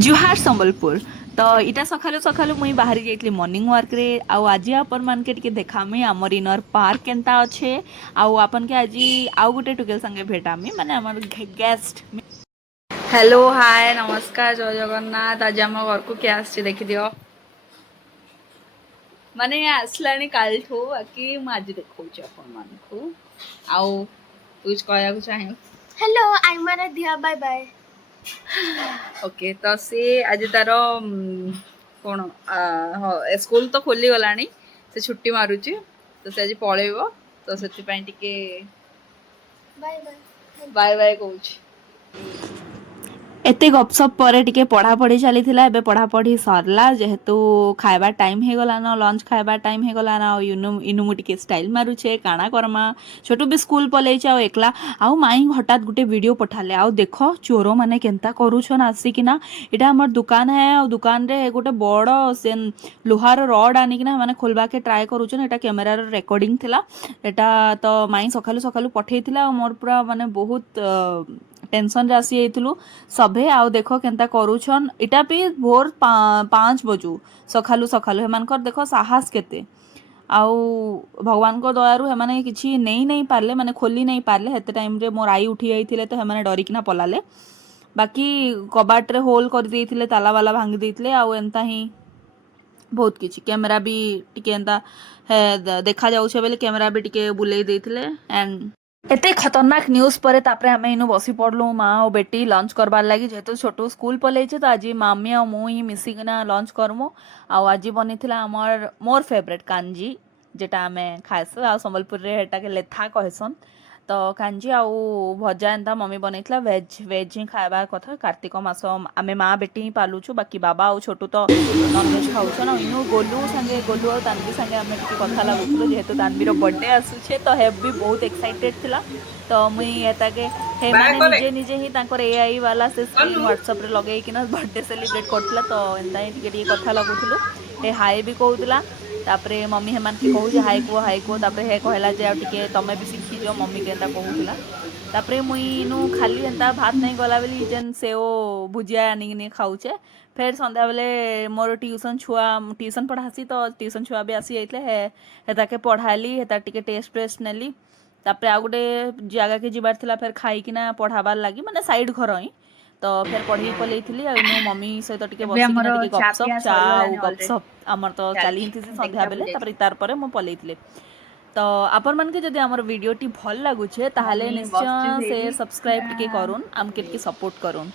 जुहार संबलपुर। तो इटा सकालु सकालु मुई बाहरी जाइतली मॉर्निंग वॉक रे। आउ आज अपन मान के टिके देखामी हमर इनर पार्क केनता अच्छे। आउ अपन के आज आउ गुटे टुकेल संगे भेटामी माने हमर गेस्ट। हेलो हाय नमस्कार जय जगन्नाथ। आज हम घर को क्या आछे देखि दियो माने आसलानी काल ठो बाकी मु आज देखौछ अपन मान को। आउ कुछ कहया को चाहे। Hello I am Aradhya bye bye. Okay तो सी आज तार कौन स्कूल तो खोली गलानी से छुट्टी मारुची तो से आज पळेइबो तो सेति पई टिके बाय बाय बाय बाय कहूची। एते गपसप पर टिके पढ़ापढ़ी चली एबे पढ़ापढ़ी सरला जेहेतु खाइबा टाइम हे गला ना लंच खाइबा टाइम हे गला ना इनु मु टिके स्टाइल मारुछे काना करमा छोटू भी स्कूल पलेइछ आ एकला आउ माई हठात गुटे वीडियो पठाले आउ देखो चोरो माने केनता करूछन आसिकिना एटा हमर दुकान है आ दुकान रे गुटे बड़ से लोहार रड आनिकिना माने खोलबा के ट्राई करूछन एटा कैमरा रे रिकॉर्डिंग थिला एटा तो माई सखालु सखालु पठेइथिला मोर पूरा माने बहुत टेंशन रे आसी जाइथिलु सभे आउ देखो केनता करूछन इटा भी भोर 5 बजू सखालु सखालु हेमानकर देखो साहस केते आउ भगवान को दयारु हेमाने किछि नहीं पारले माने खोली नहीं पारले हेते टाइम रे मोर आई उठी जाइथिले तो हेमाने डरी किना पलाले बाकी कबाट रे होल कर देइथिले ताला वाला भांगी देइथिले आउ एंता ही बहुत किछि कैमरा भी टिके एंता है देखा जाउछे बेले कैमरा भी टिके बुलेई देइथिले एंड एते खतरनाक न्यूज पर तापरे हमें इनु बसी पड़लु माँ और बेटी लंच करबार लगी जेहेतु छोटू स्कूल पलैছে तो आज मामी और मु ही मिसिकिना लंच करमु आ आज बनिथिला हमर मोर फेवरेट कांजी जेटा हमें खाइसु आ संबलपुर रे हेटा के लेथा कहसन तो कांजी आउ भजा एंता मम्मी बनैथिला वेज ही खाइबा कथा कार्तिक मास आमे माँ बेटी ही पालुछु बाकी बाबा और छोटू तो नॉनवेज खाउछन इनु गोलू और तानवी संगे हमें टिके कथा लागुथलो जेहेतु तानवीर बर्थडे आसुछे तो हे भी बहुत एक्साइटेड थिला तो मुई एता के हे माने निजे ही तांकर एआई वाला से स्क्रीन व्हाट्सएप रे लगेई किना बर्थडे सेलिब्रेट करथला तो एंता ही टिके कथा लागुथलो हे हाय भी कहउतला तापरे मम्मी हेमान के कहू जे हाय को तापरे हे कहला जे आ टिके तमे भी सीखी जो मम्मी के एंता कहउतला तापरे मुई इनु खाली एंता भात नहीं गला बेली जेन सेओ भुजिया आनी खाऊचे फिर संध्या बेले मोर ट्यूशन पढ़ासी तो ट्यूशन छुआ भी आसी जाइतले हेता के पढ़ाली हेता टिके टेस्ट नेली तापरे आ गुटे जगह के जिबार थिला फिर खाई किना पढ़ाबार लागी माने साइड घर ही तो फिर पढ़ी पलैथिली आ इनु मम्मी सहित टिके बसिकिना टिके गपसप चा और गपसप आमर तो चली हिंती संध्या बेले तापरे तार परे मो पलैथिले तो आपण मन के जदि हमर वीडियो टी भल लागुछे ताहाले निश्चय शेयर सब्सक्राइब टिके करूँ आमके टिके सपोर्ट करूँ।